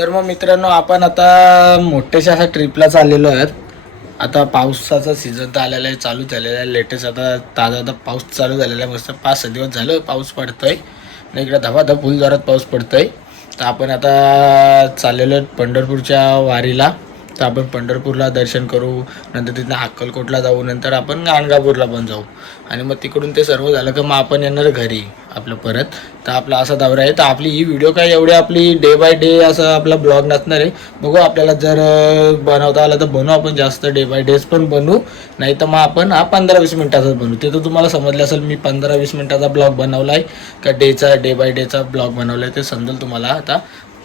तर मग मित्रांनो आपण आता मोठ्याशा अशा ट्रिपला चाललेलो आहेत. आता पावसाचा सीझन तर आलेला आहे, चालू झालेला आहे. लेटेस्ट आता ताजा पाऊस चालू झालेला आहे. मस्त 5-6 दिवस झालं पाऊस पडतोय आणि इकडे धबाधब फुल जोरात पाऊस पडतोय. तर आपण आता चाललेलो आहेत पंढरपूरच्या वारीला. तर आपण पंढरपूरला दर्शन करू, नंतर तिथनं अक्कलकोटला जाऊ, नंतर आपण गाणगापूरला पण जाऊ आणि मग तिकडून ते सर्व झालं का मग आपण येणार घरी आपलं परत. तर आपला असा दौरा आहे. तर आपली ही व्हिडिओ काय एवढी आपली डे बाय डे असं आपला ब्लॉग नसणार आहे. बघू आपल्याला जर बनवता आलं तर बनवू, आपण जास्त डे बाय डेज पण बनवू, नाही तर मग आपण हा 15-20 मिनिटाचाच बनवू. ते तर तुम्हाला समजलं असेल मी 15-20 मिनिटाचा ब्लॉग बनवला आहे का डे बाय डेचा ब्लॉग बनवला आहे ते समजेल तुम्हाला आता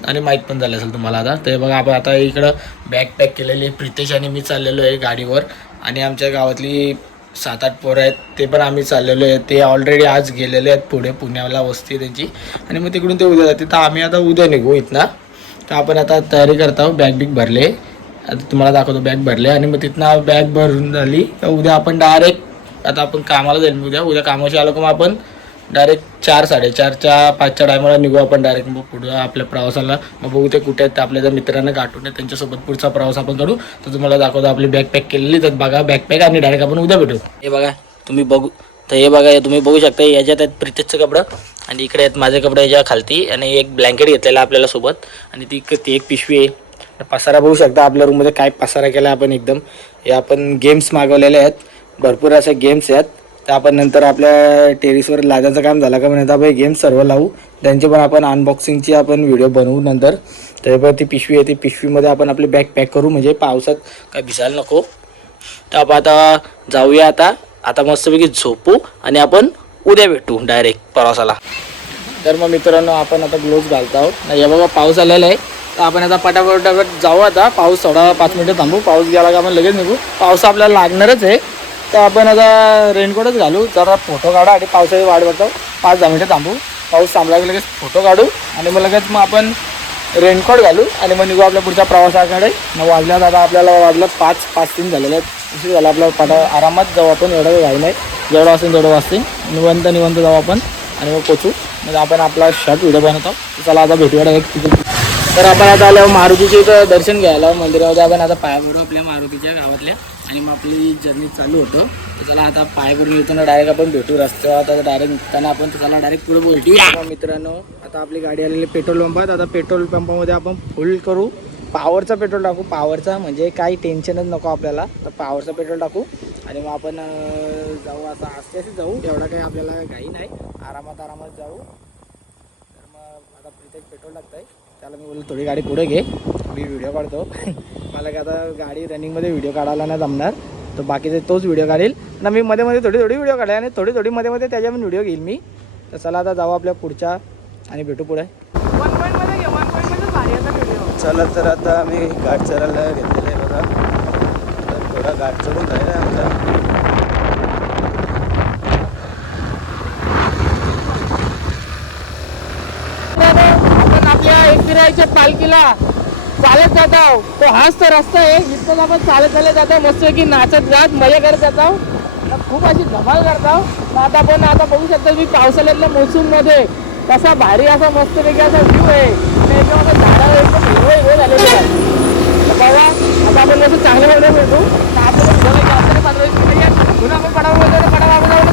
आणि माहीत पण झालं असेल तुम्हाला आता. ते बघा आपण आता इकडं बॅग पॅक केलेली प्रितेश आणि मी चाललेलो आहे गाडीवर आणि आमच्या गावातली 7-8 पोरं आहेत ते पण आम्ही चाललेलो आहे. ते ऑलरेडी आज गेलेले आहेत पुढे पुण्याला वस्ती त्यांची आणि मग तिकडून ते उद्या जाते. तर आम्ही आता उद्या निघू इथनं. तर आपण आता तयारी करतो, बॅग बिग भरले, आता तुम्हाला दाखवतो बॅग भरले आणि मग तिथनं बॅग भरून झाली तर उद्या आपण डायरेक्ट आता आपण कामाला जाईल. उद्या कामाशी आलो का मग आपण डायरेक्ट 4-4:30च्या 5च्या टायमाला निघू आपण डायरेक्ट मग पुढं आपल्या प्रवासाला. मग बघू ते कुठे आहेत, आपल्या जर मित्रांना गाठून आहे त्यांच्यासोबत पुढचा प्रवास आपण करू. तर तुम्हाला दाखवतो आपली बॅग पॅक केलेली. तर बघा बॅग पॅक आणि डायरेक्ट आपण उद्या भेटू. हे बघा तुम्ही बघू, तर हे बघा तुम्ही बघू शकता याच्यात आहेत प्रितेशचं कपडं आणि इकडे आहेत माझे कपडे याच्या खालती आणि एक ब्लँकेट घेतलेला आपल्याला सोबत आणि ती एक पिशवी आहे. पसारा बघू शकता आपल्या रूममध्ये काय पसारा केला आपण एकदम. हे आपण गेम्स मागवलेले आहेत, भरपूर असे गेम्स आहेत. तर आपण नंतर आपल्या टेरिसवर लादाचं काम झालं का म्हणता आपण गेम्स सर्व लावू, त्यांची पण आपण अनबॉक्सिंगची आपण व्हिडिओ बनवू नंतर. तर पण ती पिशवी आहे, ती पिशवीमध्ये आपण आपली बॅग पॅक करू म्हणजे पावसात काय भिजायला नको. तर आपण आता जाऊया, आता मस्तपैकी झोपू आणि आपण उद्या भेटू डायरेक्ट प्रवासाला. तर मग मित्रांनो आपण आता ग्लोव्ज घालतो आहोत. नाही बघा पाऊस आलेला आहे, तर आपण आता पटापट जाऊ. आता पाऊस थोडा 5 मिनिटं थांबू, पाऊस गेला का आपण लगेच निघू. पाऊस आपल्याला लागणारच आहे तर आपण आता रेनकोटच घालू, जरा फोटो काढा आणि पावसाची वाट बघतो. 5-10 मिनिटं थांबू, पाऊस थांबला की लगेच फोटो काढू आणि मग लगेच मग आपण रेनकोट घालू आणि मग निघू आपल्या पुढच्या प्रवासाकडे. 9 वाजल्यात, आता आपल्याला वाजलं 5-5:03 झालेलं आहे. उशीर झाला आपला आरामात जाऊ आपण, एवढं घाई नाही, जेवढं असेल तेवढं वाजतील निवांत जाऊ आपण आणि मग पोचू. म्हणजे आपण आपला शॉर्ट व्हिडिओ बनवतो. चला आता भेटूया एक तिथे. तर आपण आता आलो मारुतीचे इथं दर्शन घ्यायला मंदिरामध्ये. आपण आता पाया पडू आपल्या मारुतीच्या गावातल्या आणि मग आपली जर्नी चालू होतो. तर चला आता पाया पडून येताना डायरेक्ट आपण भेटू रस्त्यावर. आता डायरेक्ट निघताना आपण चला डायरेक्ट पुढे भेटू. मित्रांनो आता आपली गाडी आलेली पेट्रोल पंपात. आता पेट्रोल पंपामध्ये आपण फुल करू, पॉवरचा पेट्रोल टाकू. पॉवरचा म्हणजे काही टेन्शनच नको आपल्याला, तर पॉवरचा पेट्रोल टाकू आणि मग आपण जाऊ. आता आस्ते जाऊ, एवढा काही आपल्याला घाई नाही, आरामात जाऊ. तर मग आता प्रितेश पेट्रोल टाकत आहे, त्याला मी बोललो थोडी गाडी पुढे घे, मी व्हिडिओ काढतो. मला काय आता गाडी रनिंगमध्ये व्हिडिओ काढायला नाही जमणार, तर बाकीचे तोच व्हिडिओ काढेल ना. मी मध्ये थोडी व्हिडिओ काढेल आणि थोडी मध्ये त्याच्या पण व्हिडिओ घेईल मी. तर चला आता जाऊ आपल्या पुढच्या आणि भेटू पुढे. 1 पॉईंटमध्ये घे, 1 पॉईंटमध्ये भारी आता व्हिडिओ. चला तर आता आम्ही घाट चढायला घेतलेलं आहे बघा. तर थोडा घाट चढून जाईल आमचा. आपण आपल्या एकविराईच्या पालखीला चालत जात आहोत. तो हाच तर रस्ता आहे, इथं आपण चालत जातो, मस्तपैकी नाचत जात मजा करत जातो, खूप अशी धमाल करतो. आता आपण आता बघू शकता मी पावसाळ्यातल्या मोसममध्ये कसा भारी असा मस्तपैकी असा व्ह्यू आहे आणि याच्यामध्ये झाडावर एकदम हिरवं झालेलं आहे. बघा आता आपण कसं चांगलं वेळ भेटू. आपल्याला 15-20 मिनिटं या पुन्हा आपण पडावं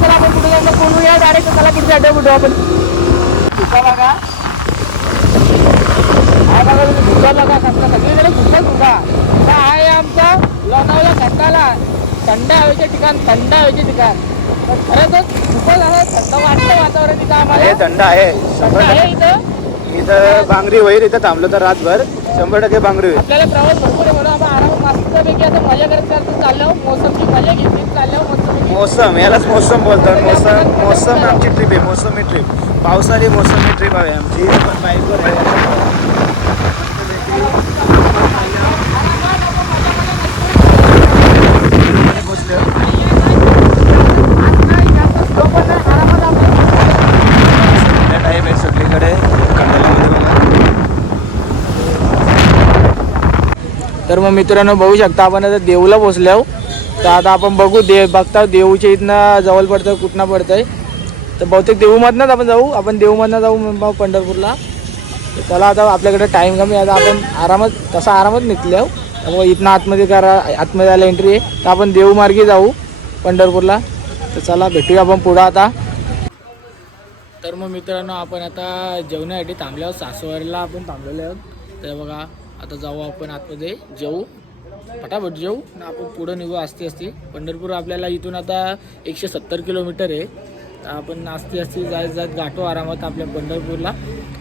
तर आपण कुठे जाऊन बोलूया डायरेक्ट. चला पुढच्या अड्डा भेटू आपण. बघा बघा तुम्ही धुका बघा, सगळीकडे धुका आहे आमचा लोणावळा खंडाला थंड हवेचे ठिकाण, थंड हवेचे ठिकाण. तर खरंच खूपच असं थंड वाटतं वातावरण इथं आम्हाला. थंड आहे इथं बांगरी होईल. इथं थांबलो तर रातभर 100% बांगरी होईल. आपल्याला प्रवास भरपूर आहे म्हणून आपण आरामात मस्तपैकी आता मजा करत चाललो. मोसमची मजा घेतली चाललो. मोसम यालाच मोसम बोलतात. मोसम आमची ट्रिप आहे, मोसमी ट्रिप, पावसाळी मोसमी ट्रिप आहे आमची. आपण बाईकवर आहे. तर मग मित्रांनो बघू शकता आपण आता देऊला पोचलो. तर आता आपण बघू बघता देऊच्या इथनं जवळ पडतं कुठनं पडतंय. तर बहुतेक देऊमधनंच आपण जाऊ. आपण देऊमधनं जाऊ मग पंढरपूरला. तर चला आता आपल्याकडे टाईम कमी आहे, आता आपण आरामात निघलो. मग इथनं आतमध्ये आला एंट्री आहे, तर आपण देवमार्गी जाऊ पंढरपूरला. तर चला भेटूया आपण पुढं आता. तर मग मित्रांनो आपण आता जेवणासाठी थांबल्यावर सासवडला आपण थांबलेलो आहोत. तर बघा आता जाऊ आपण आतमध्ये, जेवू फटाफट जेवू ना आपण पुढं निघू. असती पंढरपूर आपल्याला इथून आता 170 किलोमीटर आहे. तर आपण असती जात गाठो आरामात आपल्या पंढरपूरला.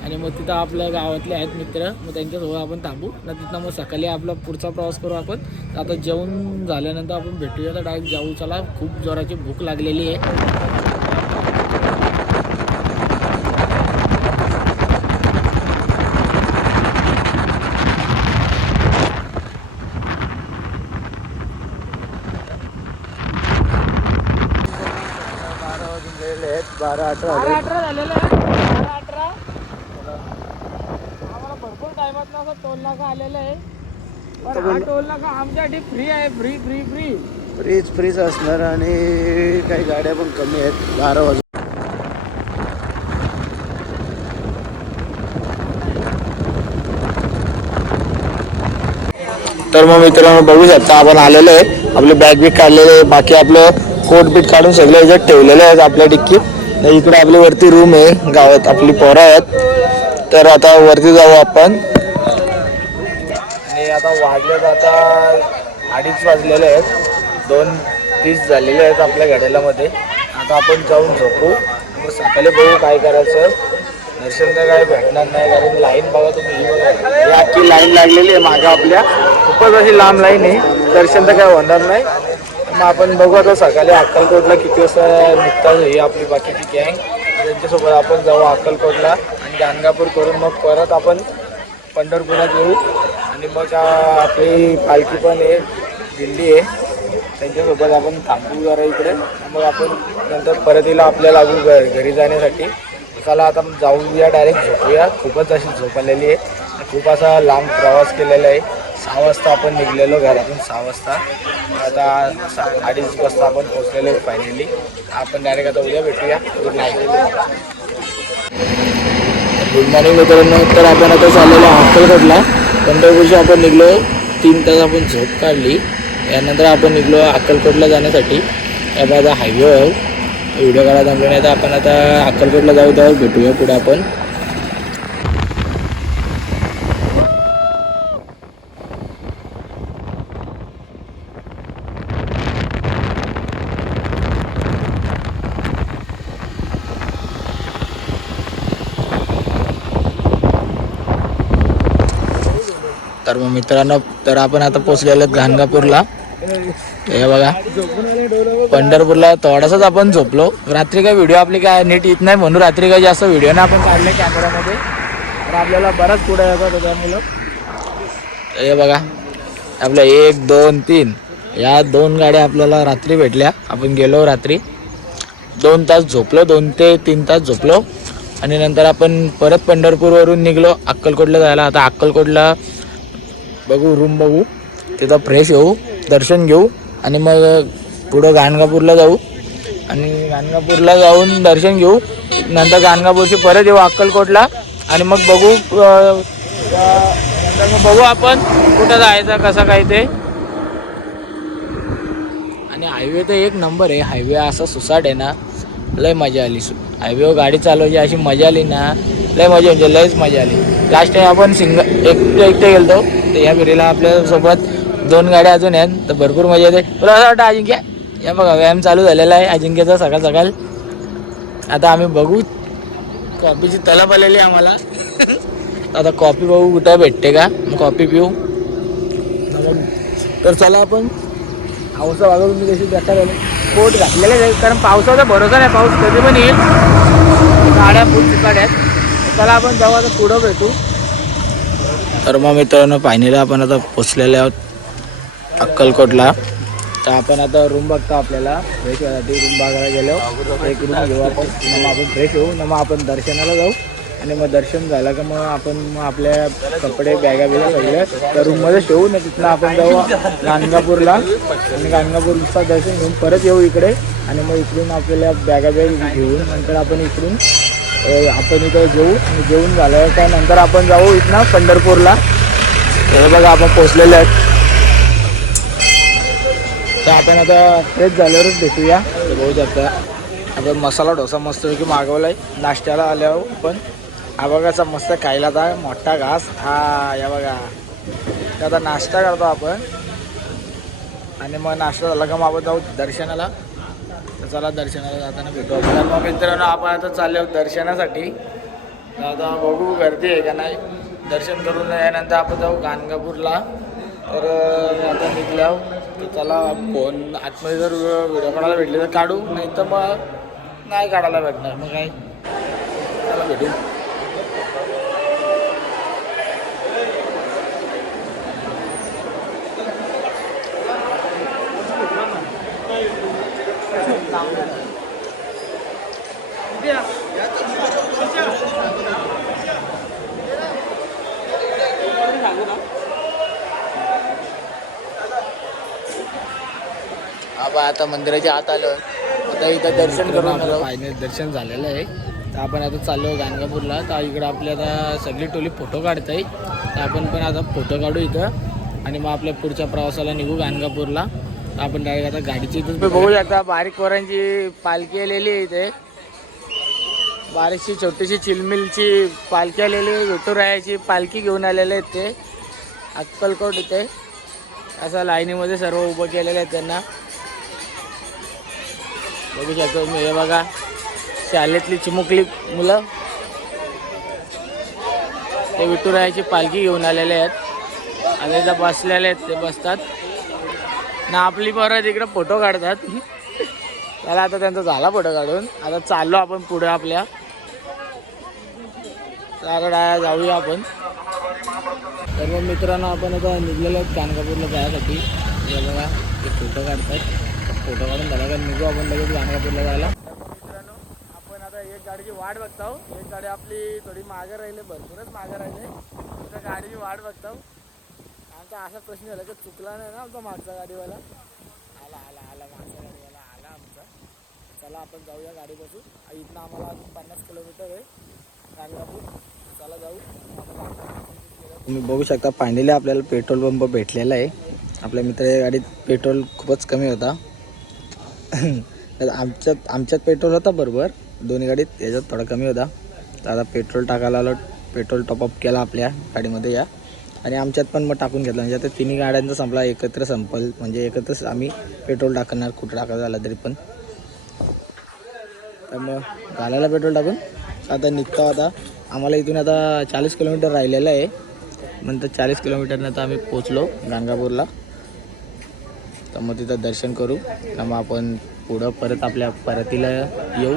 आणि मग तिथं आपल्या गावातले आहेत मित्र, मग त्यांच्यासोबत आपण थांबू ना. तिथनं मग सकाळी आपला पुढचा प्रवास करू आपण. आता जेवण झाल्यानंतर आपण भेटूया, तर डायरेक्ट जाऊ. चला खूप जोराची भूक लागलेली आहे. बारा अठरा झालेलं आहे. 12-18 आम्हाला भरपूर टायमात असं टोल नाका आलेलं आहे. पण हा टोल नाका आमच्यासाठी फ्री आहे. फ्रीच असणार. आणि काही गाड्या पण कमी आहेत. 12 वाजून तर मग मित्रांनो बघू शकता आपण आलेलो आहे. आपले बॅग बिग काढलेले आहे. बाकी आपलं कोट बीट काढून सगळे याच्यात ठेवलेले आहेत आपल्या डिक्कीत. इकडे आपली वरती रूम आहे. गावात आपली पोरं आहेत. तर आता वरती जाऊ आपण. आणि आता वाजलेत, आता 2:30 वाजलेले आहेत. 2:30 झालेले आहेत आपल्या घड्याळामध्ये. आता आपण जाऊन झोपू. मग सकाळी बघू काय करायचं. दर्शन तर काय भेटणार नाही, कारण लाईन बघा तुम्ही. ही अख्खी लाईन लागलेली आहे मागं आपल्या. खूपच अशी लांब लाईन आहे. दर्शन तर काय होणार नाही. मग आपण बघू आता सकाळी अक्कलकोटला किती वाजता निघतात ही आपली बाकीची गँग. त्यांच्यासोबत आपण जाऊ अक्कलकोटला आणि गाणगापूर करून मग परत आपण पंढरपुरात येऊ. आणि मग आपली पालखी पण आहे, दिंडी आहे, त्यांच्यासोबत आपण थांबू जरा इकडे. मग आपण नंतर परत येईल आपल्याला अजून घरी जाण्यासाठी. चला आता जाऊया, डायरेक्ट झोपूया. खूपच अशी झोप आलेली आहे. खूप असा लांब प्रवास केलेला आहे. 6 वाजता आपण निघलेलो घरातून. 6 वाजता आता 2:30 वाजता आपण पोहोचलेलो आहे फायनली. आपण डायरेक्ट आता उद्या भेटूया. Good night. गुड मॉर्निंग मित्रांनो. तर आपण आता चाललेलो अक्कलकोटला. पंढरपूरशी आपण निघलो. 3 तास आपण झोप काढली. यानंतर आपण निघलो अक्कलकोटला जाण्यासाठी. या माझा हायवे आहे. व्हिडिओ काढा जमलो नाही, तर आपण आता अक्कलकोटला जाऊ. त्यावर भेटूया पुढे आपण. तर मग मित्रांनो, तर आपण आता पोचलेलो गाणगापूरला. हे बघा पंढरपूरला थोडासाच आपण झोपलो. रात्री काय व्हिडिओ आपली काय नीट येत नाही, म्हणून रात्री काय जास्त व्हिडिओ नाही आपण काढले कॅमेरामध्ये. तर आपल्याला बराच पुढे येतात त्यामुळं. हे बघा आपल्या 1, 2, 3 या 2 गाड्या आपल्याला रात्री भेटल्या. आपण गेलो रात्री 2 तास झोपलो, 2 ते 3 तास झोपलो. आणि नंतर आपण परत पंढरपूरवरून निघलो अक्कलकोटला जायला. आता अक्कलकोटला बघू, रूम बघू, तिथं फ्रेश होऊ, दर्शन घेऊ आणि मग पुढं गाणगापूरला जाऊ. आणि गाणगापूरला जाऊन दर्शन घेऊ. नंतर गाणगापूरची परत येऊ अक्कलकोटला. आणि मग बघू नंतर मग बघू आपण कुठं जायचं, कसं काय ते. आणि हायवे तर एक नंबर आहे. हायवे असा सुसाट आहे ना, लय मजा आली. हायवेवर गाडी चालवायची अशी मजा आली ना, लय मजा, म्हणजे लयच मजा आली. लास्ट टाइम आपण एकटे गेलतो. तर या फेरीला आपल्यासोबत 2 गाड्या अजून आहेत. तर भरपूर मजा येते. तुला असं वाटतं अजिंक्य, या बघा व्यायाम चालू झालेला आहे अजिंक्यचा सकाळ. आता आम्ही बघू, कॉफीची तलब आलेली आम्हाला. आता कॉफी बघू कुठं भेटते का, मग कॉफी पिऊ. तर चला आपण. पावसा वागून मी कशी बेकार झाले, कोट घातलेले आहे, कारण पावसाचा भरोसा नाही, पाऊस कधी पण येईल. गाड्या फुल चिकाट आहेत. चला आपण जाऊ, आता पुढं भेटू. तर मग मित्रांनो फायनली आपण आता पोचलेले आहोत अक्कलकोटला. तर आपण आता रूम बघतो आपल्याला फ्रेश व्हायसाठी. रूम बघायला गेलो, एक रूम घेऊ आपण. मग आपण फ्रेश होऊ, मग आपण दर्शनाला जाऊ. आणि मग दर्शन झालं का मग आपण आपल्या कपडे बॅगा सगळे त्या रूममध्ये ठेवू. ना तिथनं आपण जाऊ गाणगापूरला. आणि गाणगापूरचा दर्शन घेऊन परत येऊ इकडे. आणि मग इकडून आपल्याला बॅग घेऊन नंतर आपण इकडून आपण इथं जेवू आणि जेवून झालं त्यानंतर आपण जाऊ इथनं पंढरपूरला. हे बघा आपण पोचलेले आहेत. तर आपण आता फ्रेश झाल्यावरच भेटूया. बघू शकता आपण मसाला डोसा मस्तपैकी मागवलाय नाश्त्याला आल्यावर. पण हा बघाचा मस्त खायला आता मोठा घास. हा या बघा तर आता नाश्ता करतो आपण आणि मग नाश्ता झाला का मग आपण जाऊ दर्शनाला. तर चला दर्शनाला जाताना भेटू आपण. तर मग मित्रांनो आपण आता चालले आहोत दर्शनासाठी. तर आता बघू गर्दी आहे का नाही. दर्शन करून यानंतर आपण जाऊ गाणगापूरला. तर आता निघल्यावर तर चला फोन आतमध्ये जर व्हिडिओ काढायला भेटले तर काढू, नाही तर मग नाही काढायला भेटणार. मग काय चला भेटू. आता मंदिराच्या आत आलो. आता इथं दर्शन करून फायनल दर्शन झालेलं आहे. तर आपण आता चाललो गाणगापूरला. तर इकडं आपल्या आता सगळी टोली फोटो काढताय. तर आपण पण आता फोटो काढू इथं आणि मग आपल्या पुढच्या प्रवासाला निघू गाणगापूरला. तर आपण डायरेक्ट आता गाडीची इथून बघू शकता बारीक पोरांची पालखी आलेली आहे इथे. बारीकशी छोटीशी चिलमिलची पालखी आलेली आहे. विठुरायाची पालखी घेऊन आलेले आहेत ते अक्कलकोट इथे. असं लाईनीमध्ये सर्व उभं केलेलं आहे त्यांना. बघू शकतो मी. हे बघा शाळेतली चिमुकली मुलं ते विठुरायाची पालखी घेऊन आलेले आहेत आणि इथं बसलेले आहेत. ते बसतात ना आपली परत इकडं फोटो काढतात. त्याला आता त्यांचा झाला फोटो काढून. आता चाललो आपण पुढे आपल्या. चला जाऊया आपण. तर मग मित्रांनो आपण आता निघलेलो आहोत गाणगापूरला जायसाठी. हे बघा ते फोटो काढतात. फोटो काढून झाला का निघू आपण लगेच गाणगापूरला जायला. तर मग मित्रांनो आपण आता एक गाडीची वाट बघतो. एक गाडी आपली थोडी मागं राहिली, भरपूरच मागं राहिले. त्या गाडीची वाट बघतो. आमचा असा प्रश्न झाला की चुकला नाही ना आमचा मागचा गाडीवाला. आला आला आला मागचा गाडीवाला आला आमचा. चला आपण जाऊया गाडी बसू. इथनं आम्हाला अजून 50 किलोमीटर आहे गाणगापूर. चला जाऊ. तुम्ही बघू शकता फायनली आपल्याला पेट्रोल पंप भेटलेला आहे. आपल्या मित्राच्या गाडीत पेट्रोल खूपच कमी होता. आमच्यात पेट्रोल होता बरोबर दोन्ही गाडीत. याच्यात थोडा कमी होता. तर आता पेट्रोल टाकायला आलो. पेट्रोल टॉपअप केला आपल्या गाडीमध्ये या आणि आमच्यात पण मग टाकून घेतला. म्हणजे आता तिन्ही गाड्यांचा संपला एकत्र संपल. म्हणजे एकत्रच आम्ही पेट्रोल टाकणार कुठं टाकायचं झालं तरी पण. तर मग घालायला पेट्रोल टाकून आता निघतो. आता आम्हाला इथून आता 40 किलोमीटर राहिलेलं आहे. नंतर 40 किलोमीटरनं आता आम्ही पोचलो गाणगापूरला. तर मग तिथं दर्शन करू. तर मग आपण पुढं परत आपल्या परतीला येऊ.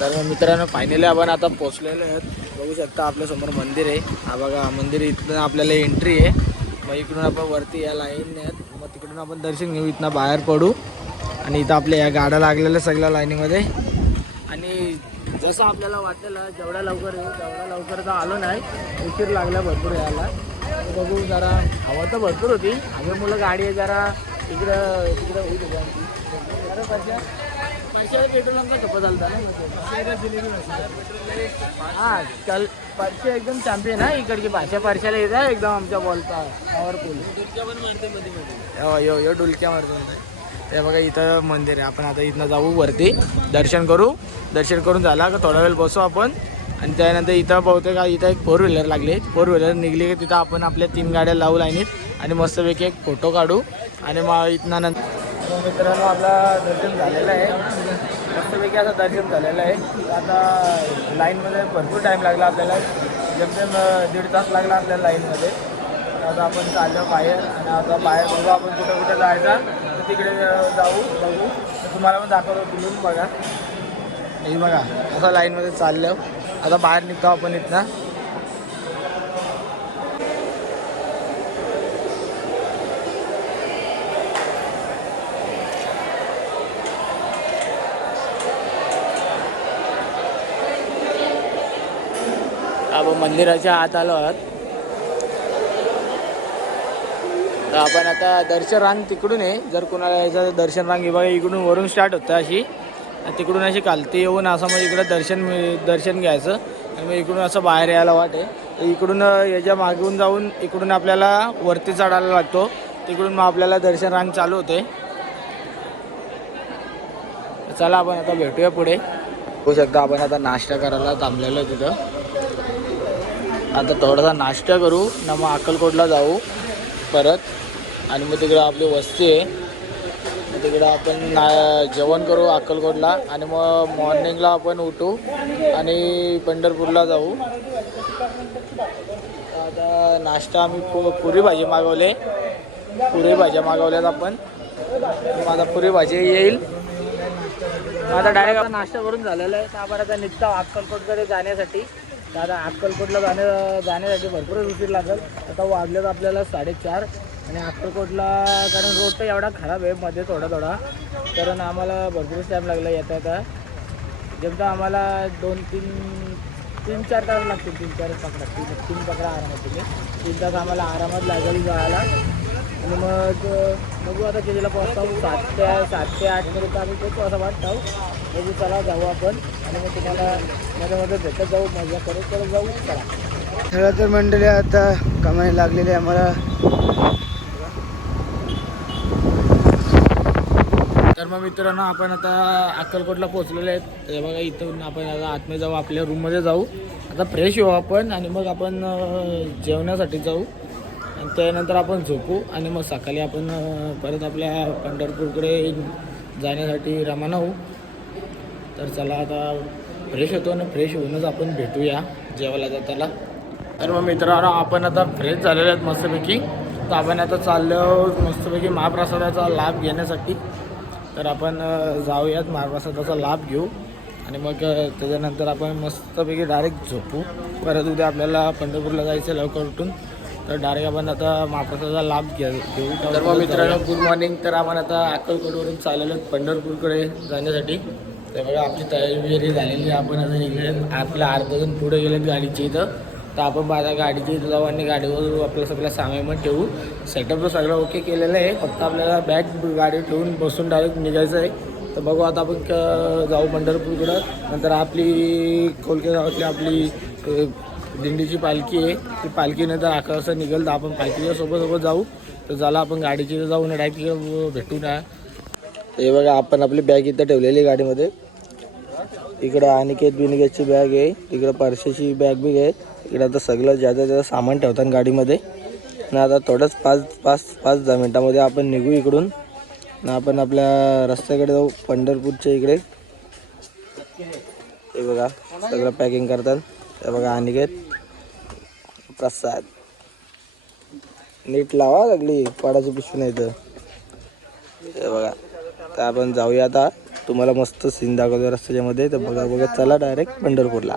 तर मग मित्रांनो फायनली आपण आता पोचलेलो आहेत. बघू शकता आपल्यासमोर मंदिर आहे. हा बघा मंदिर. इथनं आपल्याला एंट्री आहे. मग इकडून आपण वरती या लाईन आहेत. मग तिकडून आपण दर्शन घेऊ. इथनं बाहेर पडू आणि इथं आपल्या या गाड्या लागलेल्या सगळ्या लाईनीमध्ये. आणि जसं आपल्याला वाटलेलं जेवढ्या लवकर येऊ तेवढ्या लवकर तर आलो नाही. उशीर लागला भरपूर यायला. बघू जरा हवा तर भरपूर होती. हवेमुळं गाडी आहे जरा इकडं तिकडं होईल होती आमची. जरा पैशाला पेट्रोल आमचा खपत झाला ना. हां चल परशे एकदम चॅम्पियन आहे. इकडची भाषा परशाला येत आहे एकदम आमच्या बोलता पॉवरफुल. यो डुलक्या मारतो. ते बघा इथं मंदिर आहे. आपण आता इथनं जाऊ वरती दर्शन करू. दर्शन करून झाला का थोडा वेळ बसू आपण आणि त्यानंतर इथं बहुतेक इथं एक 4 व्हीलर लागली. 4 व्हीलर निघली की तिथं आपण आपल्या 3 गाड्या लावू लाईनीत आणि मस्तपैकी एक फोटो काढू आणि मग इथनं नंतर मित्रांनो आपला दर्शन झालेलं आहे. मस्तपैकी असं दर्शन झालेलं आहे. आता लाईनमध्ये भरपूर टाईम लागला आपल्याला. जमजम 1.5 तास लागला आपल्याला लाईनमध्ये. आता आपण चाललो बाहेर आणि आता बाहेर बघू आपण कुठं कुठं जायचा तर तिकडे जाऊ बघू. तुम्हाला पण दाखवतो बुलून बघा. हे बघा असं लाईनमध्ये चाललं. आता बाहेर निघतो आपण इथनं. आपण मंदिराच्या आत आलो आहात. तर आपण आता दर्शन रांग तिकडून आहे. जर कोणाला यायचं दर्शन रांग बघा इकडून वरून स्टार्ट होतं अशी. तिकडून अशी खालती येऊन असं मग इकडं दर्शन घ्यायचं आणि मग इकडून असं बाहेर यायला वाट आहे. इकडून याच्या मागून जाऊन इकडून आपल्याला वरती चढायला लागतो. तिकडून मग आपल्याला दर्शन रांग चालू होते. चला आपण आता भेटूया पुढे. होऊ शकता आपण आता नाश्ता करायला थांबलेलो आहे तिथं. आता थोडासा नाश्ता करू ना मग अक्कलकोटला जाऊ परत. आणि मग तिकडं आपली वस्ती आहे, तिकडं आपण जेवण करू अक्कलकोटला. आणि मग मॉर्निंगला आपण उठू आणि पंढरपूरला जाऊ. आता नाश्ता आम्ही पुरी भाजी मागवले, पुरी भाज्या मागवल्यात आपण. माझा पुरी भाजी येईल. आता डायरेक्ट नाश्ता करून झालेला आहे. तर आपण आता निघतो अक्कलकोटकडे जाण्यासाठी. तर आता अक्कलकोटला जाण्यासाठी भरपूर उशीर लागेल. आता वाजलेत आपल्याला 4:30. आणि अक्कलकोटला कारण रोड तर एवढा खराब आहे मध्ये थोडा कारण आम्हाला भरपूरच टाईम लागला येता येता. जेव्हा आम्हाला 3-4 तास लागतील. 3 पकडा आरामात तुम्ही. 3 तास आम्हाला आरामात लागेल जायला. आणि मग बघू आता कितीला पोहोचतो. 7 ते 8 पर्यंत आम्ही पोहोचू असं वाटतो. बघू चला जाऊ आपण. आणि मग तुम्हाला मध्ये भेटत जाऊ, मजा करत जाऊ. चला तर मंडळी आता कमाई लागलेली आहे आम्हाला. तर मग मित्रांनो आपण आता अक्कलकोटला पोहोचलेले आहेत. ते बघा इथून आपण आता आतमध्ये जाऊ, आपल्या रूममध्ये जाऊ. आता फ्रेश होऊ आपण आणि मग आपण जेवणासाठी जाऊ. आणि त्यानंतर आपण झोपू आणि मग सकाळी आपण परत आपल्या पंढरपूरकडे जाण्यासाठी रवाना होऊ. तर चला आता फ्रेश होतो आणि फ्रेश होऊनच आपण भेटूया जेवायला जाताना. तर मग मित्रांनो आपण आता फ्रेश झालेले आहेत मस्तपैकी. तर आपण आता चाललो मस्तपैकी महाप्रसादाचा लाभ घेण्यासाठी. तर आपण जाऊयात महाप्रसादाचा लाभ घेऊ आणि मग त्याच्यानंतर आपण मस्तपैकी डायरेक्ट झोपू. परत उद्या आपल्याला पंढरपूरला जायचं लवकर उठून. तर डायरेक्ट आपण आता महाप्रसादाचा लाभ घेऊ. तर मग मित्रांनो गुड मॉर्निंग. तर आपण आता अक्कलकोटवरून चाललेलो पंढरपूरकडे जाण्यासाठी. तर बघा आपली तयारी वगैरे झालेली. आपण आता निघले आपल्या अर्धा जण पुढे गेलेत गाडीच्या इथं. तर आपण आता गाडीच्या इथं जाऊ आणि गाडीवर आपलं सगळं सामान ठेवू. सेटअप तर सगळं ओके केलेलं आहे. फक्त आपल्याला बॅग गाडी ठेवून बसून डायरेक्ट निघायचं आहे. तर बघू आता आपण जाऊ पंढरपूरकडं. नंतर आपली कोलके गावातली आपली दिंडीची पालखी आहे. ती पालखीनंतर 11 वाजता निघेल. तर आपण पालखीच्या सोबत जाऊ. तर झालं आपण गाडीची इथं जाऊ ना डायरेक्ट भेटू ना. हे बघा आपण आपली बॅग इथं ठेवलेली आहे गाडीमध्ये. इकडं अनिकेतची बॅग आहे, तिकडं परशेची बॅग बी आहे. इकडं आता सगळं ज्यादा सामान ठेवतात गाडीमध्ये. आणि आता थोडंच 5-10 मिनटामध्ये आपण निघू इकडून. आणि आपण आपल्या रस्त्याकडे जाऊ पंढरपूरच्या इकडे. हे बघा सगळं पॅकिंग करतात. हे बघा अनिकेत प्रसाद नीट लावा लागली पाडाची पिशवी नाही तर. हे बघा तर आपण जाऊया आता. तुम्हाला मस्त सीन दाखवतो रस्त्यामध्ये. तर बघा चला डायरेक्ट पंढरपूरला.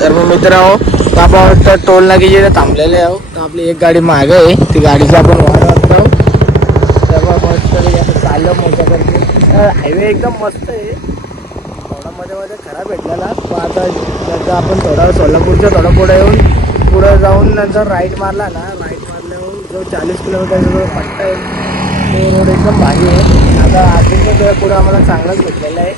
तर मग मित्रांनो आपण टोल नाक्याची थांबलेले आहोत. तर आपली एक गाडी मागे आहे, ती गाडीची आपण वाट बघतो. तेव्हा मस्त आता चाललं मजा करते. हायवे एकदम मस्त आहे. थोडा मध्ये खराब भेटलेला. पण आता त्याचा आपण थोडा सोलापूरच्या थोडा पुढे जाऊन नंतर राईट मारला ना. राईट मारल्यावर जो 40 किलोमीटरचा जो पट्टा आहे तो रोड एकदम भारी आहे. आता अजून पुढं आम्हाला चांगलाच भेटलेला आहे.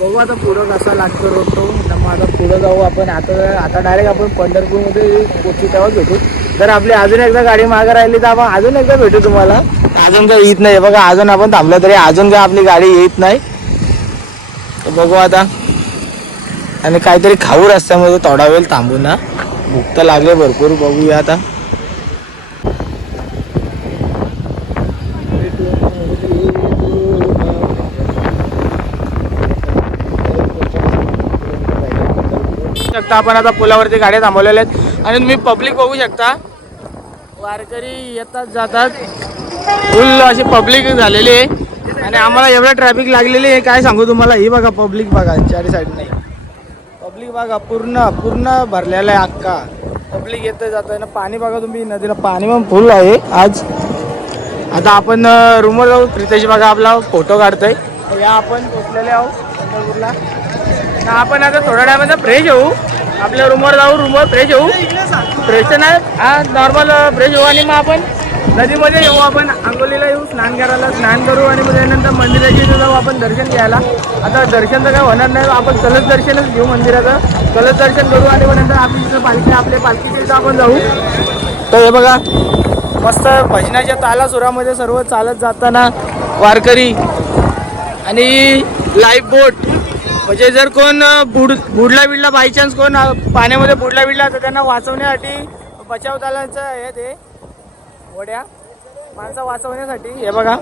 बघू आता पुढं कसा लागतो रोड तो. मग आता पुढं जाऊ आपण. आता डायरेक्ट आपण पंढरपूरमध्ये पोचू तेव्हाच भेटू. जर आपली अजून एकदा गाडी मागे राहिली तर आपण अजून एकदा भेटू तुम्हाला. अजून काय येत नाही बघा. अजून आपण थांबलं तरी अजून काय आपली गाडी येत नाही. तर बघू आता. आणि काहीतरी खाऊ रस्त्यामध्ये थोडा वेळ थांबू ना. भूक तर लागले भरपूर, बघूया आता. शकता आपण आता पुलावरती गाड्या थांबवलेल्या आहेत आणि तुम्ही पब्लिक बघू शकता. वारकरी येतात जातात, फुल अशी पब्लिक झालेली आहे आणि आम्हाला एवढं ट्रॅफिक लागलेली आहे काय सांगू तुम्हाला. ही बघा पब्लिक बघा, चारी साईड नाही पब्लिक बघा, पूर्ण पूर्ण भरलेला आहे अख्खा. पब्लिक येतं जातं आहे ना. पाणी बघा तुम्ही, नदीला पाणी पण फुल आहे आज. आता आपण रूमवर जाऊ. प्रितेश बघा आपला फोटो काढतोय. या आपण पोचलेले आहोत पंढरपूरला. आपण आता थोड्या टायमाचा फ्रेश होऊ, आपल्या रूमवर जाऊ, रूमवर फ्रेश होऊ. फ्रेश नाही हा नॉर्मल फ्रेश होऊ आणि मग आपण नदीमध्ये येऊ. आपण आंघोलीला येऊ, स्नान करायला स्नान करू आणि मग त्यानंतर मंदिराची जाऊ आपण दर्शन घ्यायला. आता दर्शन तर काय होणार नाही, आपण कलश दर्शनच घेऊ मंदिराचं. कलश दर्शन करू आणि मग नंतर आपली जिथं पालखी आपल्या पालखीच्या इथं आपण जाऊ. तर हे बघा मस्त भजनाच्या तालासुरामध्ये सर्व चालत जाताना वारकरी आणि लाईफ बोट. म्हणजे जर कोण बुडला बिडला बाय चान्स कोण पाण्यामध्ये बुडला बिडला तर त्यांना वाचवण्यासाठी बचाव दलाचं हे ते वड्या माणसं वाचवण्यासाठी. हे बघा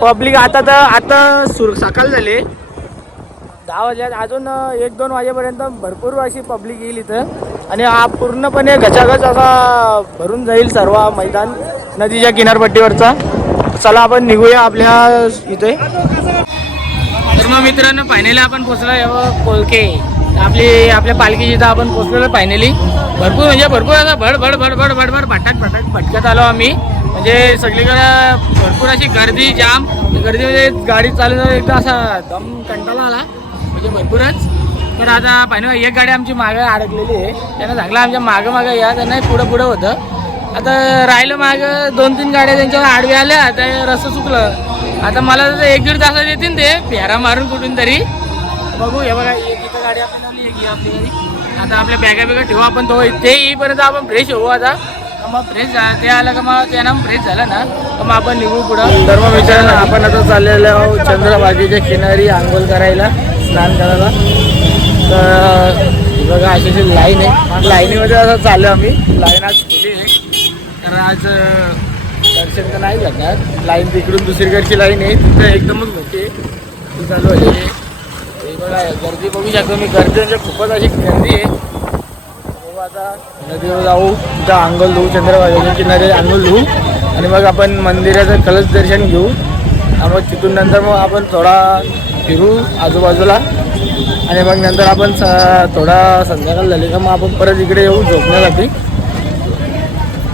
पब्लिक आता सकाळ झाली 10 वाजल्यात, अजून 1-2 वाजेपर्यंत भरपूर अशी पब्लिक येईल इथं आणि हा पूर्णपणे गचागच असा भरून जाईल सर्व मैदान नदीच्या किनारपट्टीवरचा. चला आपण निघूया आपल्या इथे. तर मग मित्रांनो फायनली आपण पोचलो कोलके आपल्या पालखीची इथं आपण पोचलेलो फायनली. भरपूर म्हणजे भरपूर असं भड भटकत आलो आम्ही. म्हणजे सगळीकडे भरपूर अशी गर्दी जाम. गर्दीमध्ये गाडी चालवण्याचा एकदा असा दम कंटाळा आला म्हणजे भरपूरच. तर आता फायनल एक गाडी आमची मागं अडकलेली आहे, त्यांना सांगलं आमच्या मागं या, तर नाही पुढं होतं. आता राहिलं मागं 2-3 गाड्या त्यांच्यावर आडव्या आल्या, आता रस्ता चुकलं. आता मला तर 1-1.5 तासात येतील ते फेरा मारून कुठून तरी. बघू हे बघा एक इथं गाडी आपण आली, एक आपली गाडी. आता आपल्या बॅगा ठेवू आपण, तो ते येईपर्यंत आपण फ्रेश होऊ. आता मग फ्रेश ते आलं का मग त्यानं फ्रेश झालं ना तर मग आपण निघू पुढं. तर मग विचारायला आपण आता चाललेलो आहोत चंद्रभागेच्या किनारी आंघोळ करायला, स्नान करायला. तर बघा अशी लाईन आहे, लाईनीमध्ये असं चाललो आम्ही. लाईन आज खुली आहे तर आज दर्शन तर नाही लागणार. लाईन तिकडून दुसरीकडची लाईन आहे तिथं एकदमच मोठी आहे, ती चालू आहे. हे बघा गर्दी बघू शकतो मी, गर्दी म्हणजे खूपच अशी गर्दी आहे. बघू आता नदीवर जाऊ, तिथं आंघोळ धुवू, चंद्रभागेच्या किनारी आंघोळ धुवू आणि मग आपण मंदिराचं कलश दर्शन घेऊ. मग तिथून नंतर मग आपण थोडा फिरू आजूबाजूला आणि मग नंतर आपण थोडा संध्याकाळ झाली का मग आपण परत इकडे येऊ झोपण्यासाठी.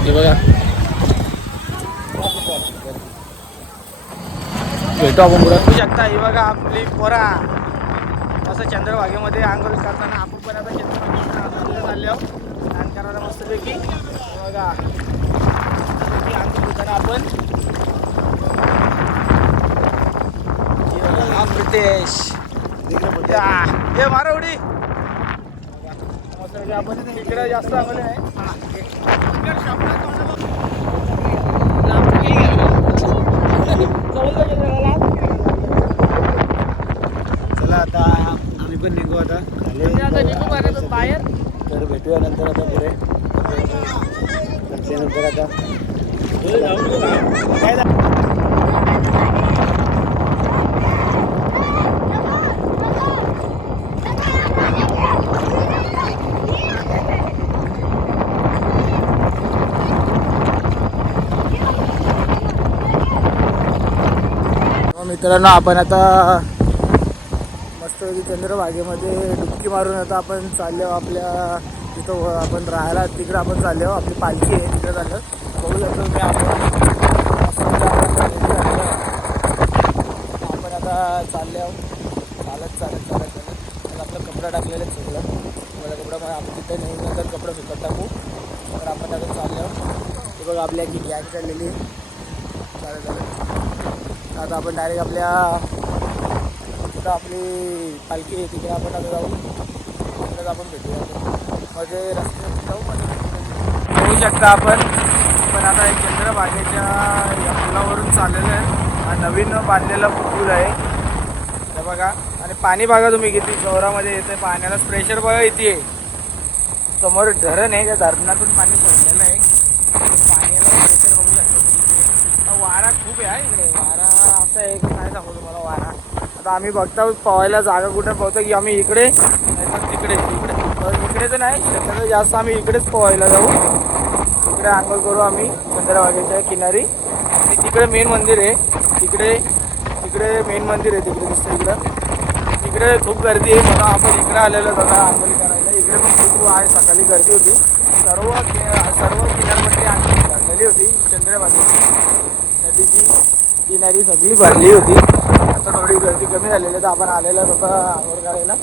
हे बघा भेटू आपण पुढं. बघू शकता ही बघा आपली पोरा असं चंद्रभागेमध्ये आंघोळ करताना. आपण पण आता चंद्रभागेला चालले आहोत स्नान करायला मस्तपैकी. बघा आंघोळ करताना आपण हा प्रितेश हे मारा उडी मस्तपैकी. आपण इकडे जास्त आंघोळ आहे. चला आता आम्ही पण निघू आता बाहेर. तर भेटूया नंतर आता पुढे नंतर आता मित्रांनो आपण आता मस्तपैकी चंद्रभागेमध्ये डुबकी मारून आता आपण चाललो आपल्या तिथं आपण राहायला. तिकडं आपण चाललो, आपली पालखी आहे तिकडे झालं. बघू शकतो मी आपण आता चालले आहोत चालत आपलं कपडा टाकलेलं आहे सगळं. मला कपडा मग आपण तिथे नेऊन नंतर कपडा सुकत टाकू. तर आपण आता चालले आहोत. ते बघा आपल्या की गॅंग चाललेली चालत. आता आपण डायरेक्ट आपल्या तिथं आपली पालखी आहे तिकडे आपण आता जाऊ. तिकडे आपण भेटूया मध्ये रस्त्यात जाऊ. बघू शकता आपण आता एक चंद्रभागेच्या या पुलावरून चाललेलं आहे. हा नवीन बांधलेला पूल आहे हे बघा. आणि पाणी बघा तुम्ही किती जोरामध्ये येते. पाण्याला प्रेशर बघा इथे समोर धरण आहे, त्या धरणातून पाणी सोडलेलं आहे. पाण्याला प्रेशर बघू शकतो तुम्ही. वारा खूप आहे इकडे. वारा असा आहे की काय सांगू तुम्हाला. वारा आता आम्ही बघता पोहायला जागा कुठे पोहतो की आम्ही इकडे नाही तर तिकडे. इकडे तर नाही शक्यतो जास्त आम्ही इकडेच पोहायला जाऊ. इकडे आंघोळ करू आम्ही चंद्रभागेच्या किनारी. आणि तिकडे मेन मंदिर आहे. तिकडे मेन मंदिर आहे तिकडे दिसतं इकडं. तिकडे खूप गर्दी आहे. म्हणून आपण इकडे आलेलो होता आंघोळी करायला. इकडे पण खूप आहे. सकाळी गर्दी होती. सर्व किनारपट्टी आंघोळी भरलेली होती. चंद्रभागेची नदीची किनारी सगळी भरली होती. आता थोडी गर्दी कमी झालेली आहे. तर आपण आलेलो होता आंघोळ करायला.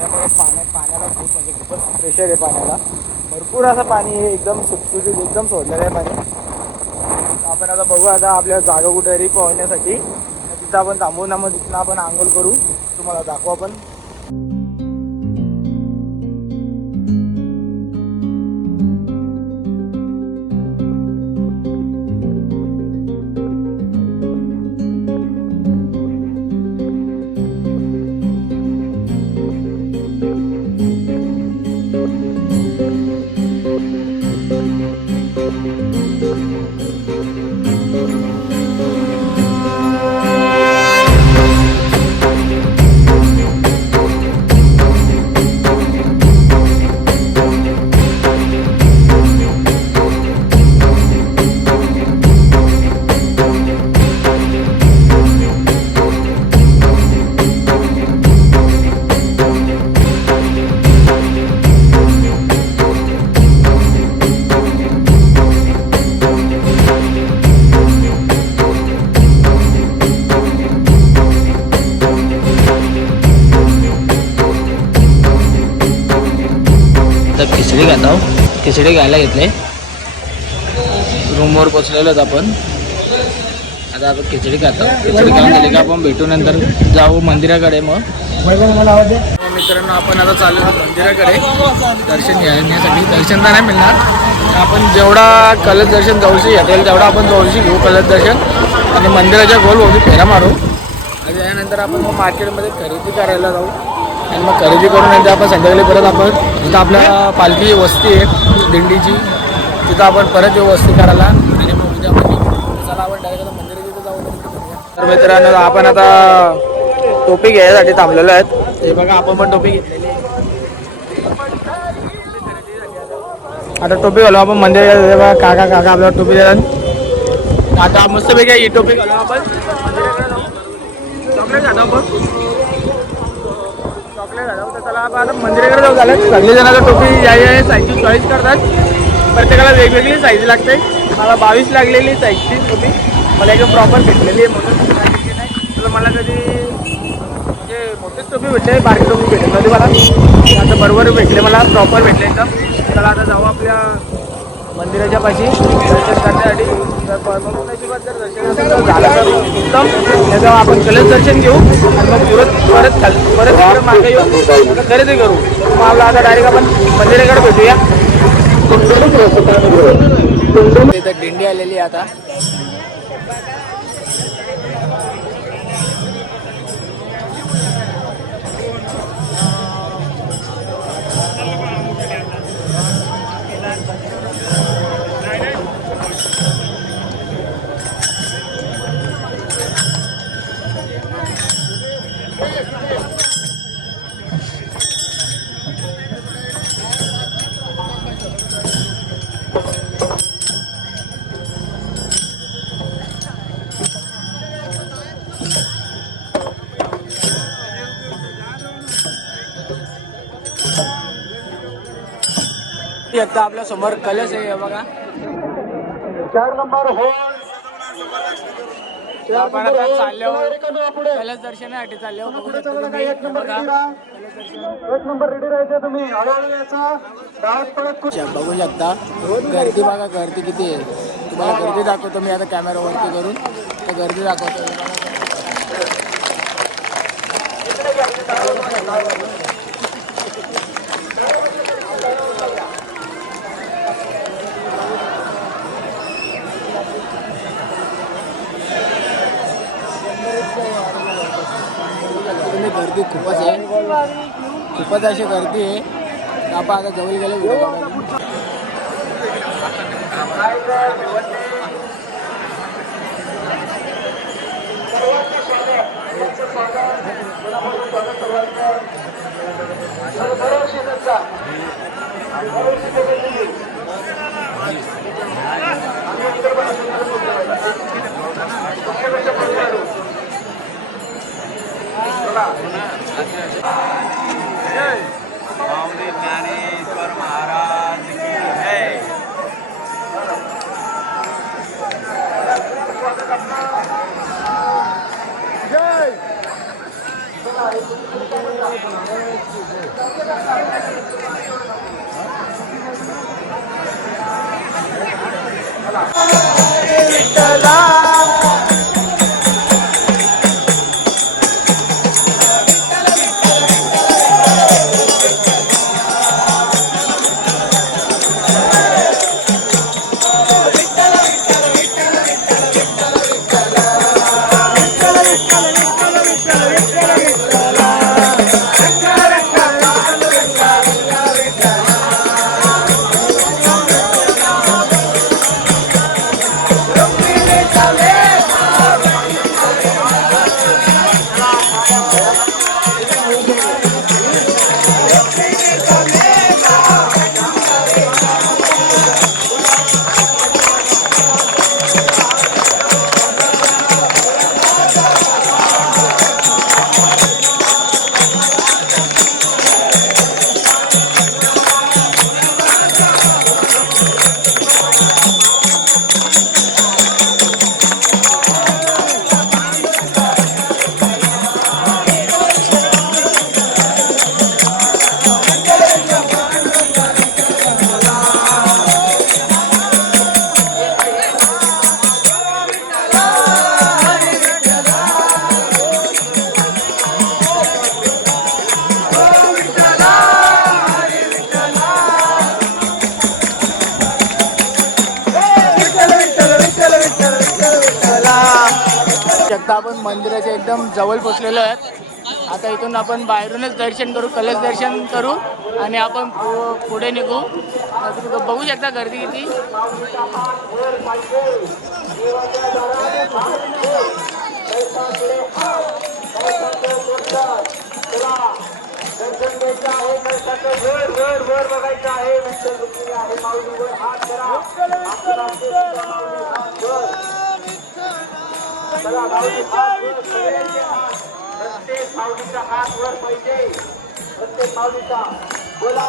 यामुळे पाण्याला खूप म्हणजे खूपच प्रेशर आहे पाण्याला. भरपूर असं पाणी आहे. एकदम सुटसुटीत एकदम सोडलेलं आहे पाणी. आपण आता बघू आता आपल्या जागा कुठेतरी पोहण्यासाठी. तिथं आपण थांबू ना. मग तिथं आपण आंघोळ करू. तुम्हाला दाखवू आपण. खिचडी घेत आहोत. खिचडी घ्यायला घेतले. रूमवर पोचलेलो आहोत आपण. आता आपण खिचडी खातो. खिचडी खाऊन झाली का आपण भेटू. नंतर जाऊ मंदिराकडे. मग मित्रांनो आपण आता चालू मंदिराकडे दर्शन घेण्यासाठी. दर्शन तर नाही मिळणार. आपण जेवढा कलश दर्शन जवळशी घेता तेवढा आपण जवळशी घेऊ कलश दर्शन. आणि मंदिराच्या गोल होती फेरा मारू. आणि त्यानंतर आपण मग मार्केटमध्ये खरेदी करायला जाऊ. आणि मग खरेदी करून नंतर आपण संध्याकाळी परत आपण जिथं आपल्या पालखी वस्ती आहे दिंडीची तिथं आपण परत येऊ वस्ती करायला. आणि मग उद्या आपण चला आपण डायरेक्ट मंदिरात तिथं जाऊ. तर मित्रांनो आपण आता टोपी घ्यायसाठी थांबलेलो आहेत. हे बघा आपण पण टोपी घेतलेली आहे. आता टोपी घालू आपण मंदिरात. बघा काका आपल्याला टोपी देतात. आता मस्तपैकी ही टोपी घालू आपण मंदिराकडे जाऊ. चॉकलेट घालू आपण. तर चला आपण आता मंदिराकडे जाऊ. झालं सगळे जण आता टोपी या साईजची चॉईस करतात. प्रत्येकाला वेगवेगळी साईज लागते. मला 22 लागलेली साईजची टोपी मला एकदम प्रॉपर भेटलेली आहे. म्हणून नाही तुला मला कधी म्हणजे मोठीच टोपी भेटले बारकी टोपी भेटली नव्हती मला. आता बरोबर भेटले मला प्रॉपर भेटले एकदम. चला आता जाऊ आपल्या मंदिराच्या पाशी दर्शन करण्यासाठी. मग नशिबात जर दर्शन झालं तर उत्तम. त्याचं आपण कलश दर्शन घेऊ आणि मग परत मागे येऊ खरेदी करू. मग आपला आता डायरेक्ट आपण मंदिराकडे भेटूया. इथं दिंडी आलेली आता. आता आपल्या समोर कलश आहे बघा. 4 नंबर हो. आपण आता चालल्यावर कलश दर्शनासाठी चालल्यावर बघू शकता तुम्ही. बघू शकता गर्दी बघा. गर्दी किती आहे तुम्हाला गर्दी दाखवतो मी आता कॅमेरावरती करून. तर गर्दी दाखवतो. गर्दी खूपच आहे, खूपच अशी गर्दी आहे. आपण आता जवळ गेलो व्हिडिओ काढायला. ज्ञानेश्वर महाराज की जय. आपण मंदिराच्या एकदम जवळ पोचलेलो आहेत. आता इथून आपण बाहेरूनच दर्शन करू, कलश दर्शन करू आणि आपण पुढे निघू. बघू शकता गर्दी किती. प्रत्येक माऊलीचा हात वर पाहिजे. प्रत्येक माऊलीचा बोला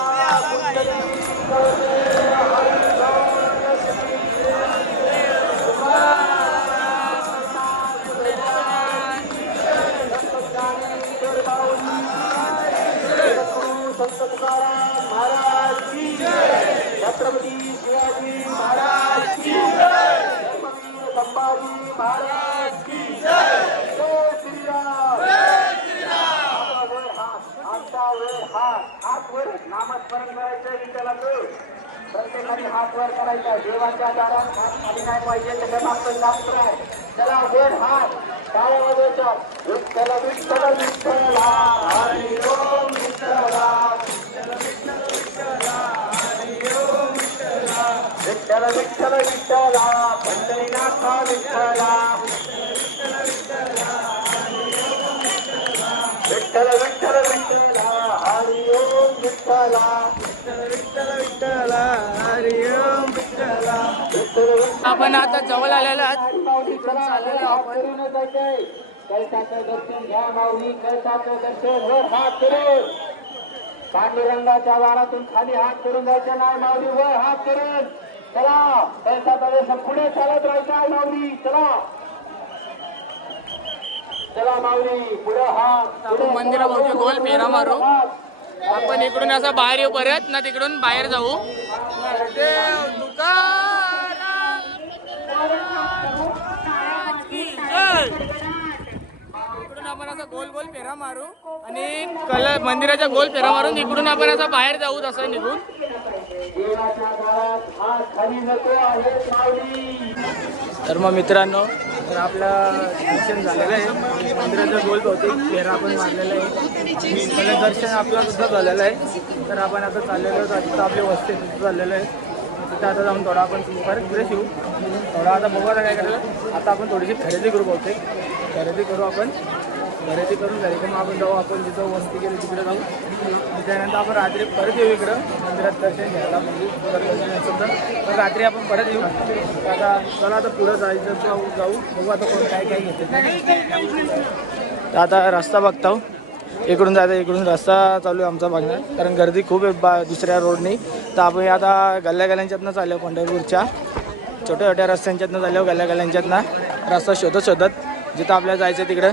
महाराज की छत्रपती शिवाजी महाराज की संभाजी महाराज की जय. हात वर नामस्मरण करायचं. विठ्ठलाचं प्रत्येकाने हात वर करायचा. देवाच्या दारात हात खाली नाही पाहिजे. त्याच्यात आपण शास्त्र आहे. चला वर हात टाळ्या वाजवायच्या. विठ्ठल विठ्ठल विठ्ठला हरी ओम विठ्ठला विठ्ठल विठ्ठल विठ्ठला पंढरीनाथ विठ्ठला विठ्ठल विठ्ठल विठ्ठला हरी ओम विठ्ठला विठ्ठल विठ्ठला हरी ओम विठ्ठला. आपण आता जवळ आलेलो आहोत. कळसाचं दर्शन घ्या माऊली. कळसाचं दर्शन वर हात करून पांडुरंगाच्या वारातून खाली हात करून जायचं नाही माऊली. वर हात करून चला. कळसाचं दर्शन पुढे चालत राहायचं आहे माऊली. चला चला माऊली पुढे हात. आपण मंदिराभोवती गोल फेरा मारू. आपण इकडून असं बाहेर येऊ परत ना तिकडून बाहेर जाऊ. इकडून आपण असा गोल गोल फेरा मारू आणि मंदिराच्या गोल फेरा मारून इकडून आपण असं बाहेर जाऊ तसं निघून. तर मग मित्रांनो तर आपलं दर्शन झालेलं आहे. मंदिराचा गोल भौतिक फेरा आपण मारलेला आहे. कलश दर्शन आपलं सुद्धा झालेलं आहे. तर आपण आता चाललेलो आहोत. आता आपली वस्ती तिथं चाललेलं आहे. तिथे आता जाऊन थोडा आपण परत फ्रेश येऊ. थोडा आता बघू आता काय करायला. आता आपण थोडीशी खरेदी करू बहुतेक. खरेदी करू आपण. खरेदी करून झाली की मग आपण जाऊ. आपण जिथं वस्ती केली तिकडे जाऊ. त्यानंतर आपण रात्री परत येऊ इकडं मंदिरात दर्शन घ्यायला. म्हणजे दर्शन असेल तर रात्री आपण परत येऊ. आता चला आता पुढं जायचं जाऊ. बघू आता कोण काय काय घेते. आता रस्ता बघता इकडून जायचं. इकडून रस्ता चालू आहे आमचा बघण्यात. कारण गर्दी खूप आहे दुसऱ्या रोडनी. तर आपण आता गल्ल्या गल्ल्यांच्यातनं चाललो पंढरपूरच्या छोट्या छोट्या रस्त्यांच्यातनं चाललो. गल्ल्या गल्ल्यांच्यातनं रस्ता शोधत शोधत जिथं आपल्याला जायचं तिकडं.